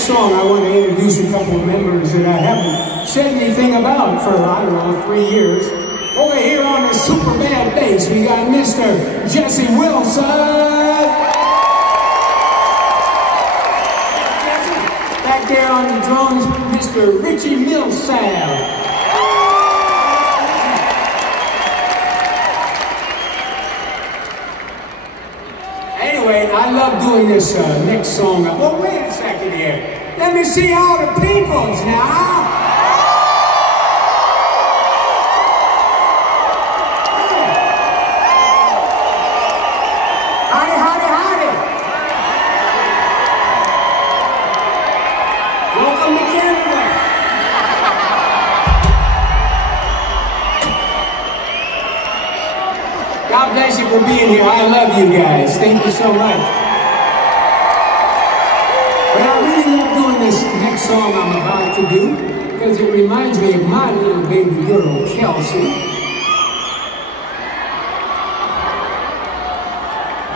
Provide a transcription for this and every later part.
next song, I want to introduce a couple of members that I haven't said anything about for, I don't know, 3 years. Over here on the super bad bass, we got Mr. Jesse Wilson. Back there on the drums, Mr. Richie Millsap. Anyway, I love doing this next song. Oh, wait a second here. Let me see all the peoples now. Howdy, howdy, howdy. Welcome to Canada. God bless you for being here. I love you guys. Thank you so much. But I really love doing this next song I'm about to do because it reminds me of my little baby girl, Kelsey.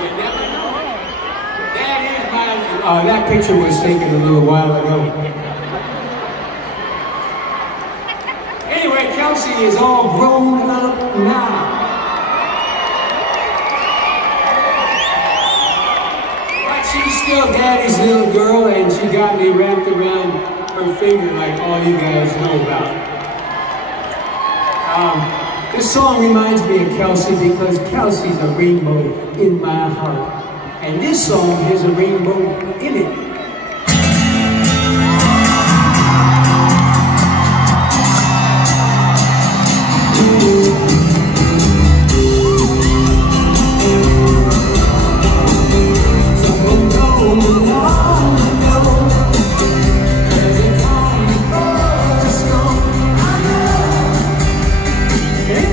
You never know. That is my... that picture was taken a little while ago. Anyway, Kelsey is all grown up now. She's still Daddy's little girl, and she got me wrapped around her finger like all you guys know about. This song reminds me of Kelsey because Kelsey's a rainbow in my heart. And this song has a rainbow in it. If